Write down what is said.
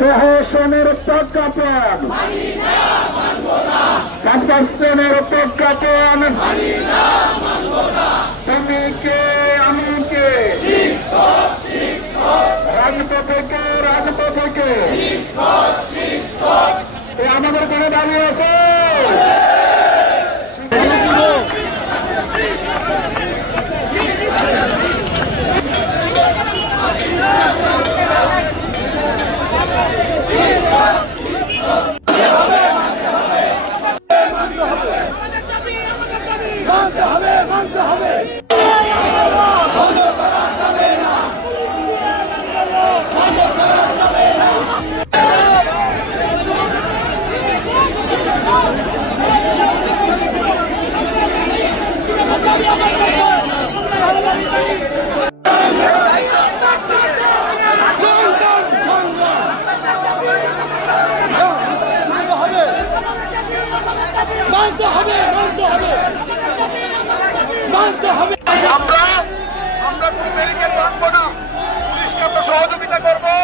প্রহসনের প্রজ্ঞাপন, 5% প্রজ্ঞাপন, তুমি কে আমি কে, রাজপথে আমাদের কোনো দাবি আছে? আমরা কোনো ব্যারিকেড ভাঙবো না, পুলিশকে আমরা সহযোগিতা করবো।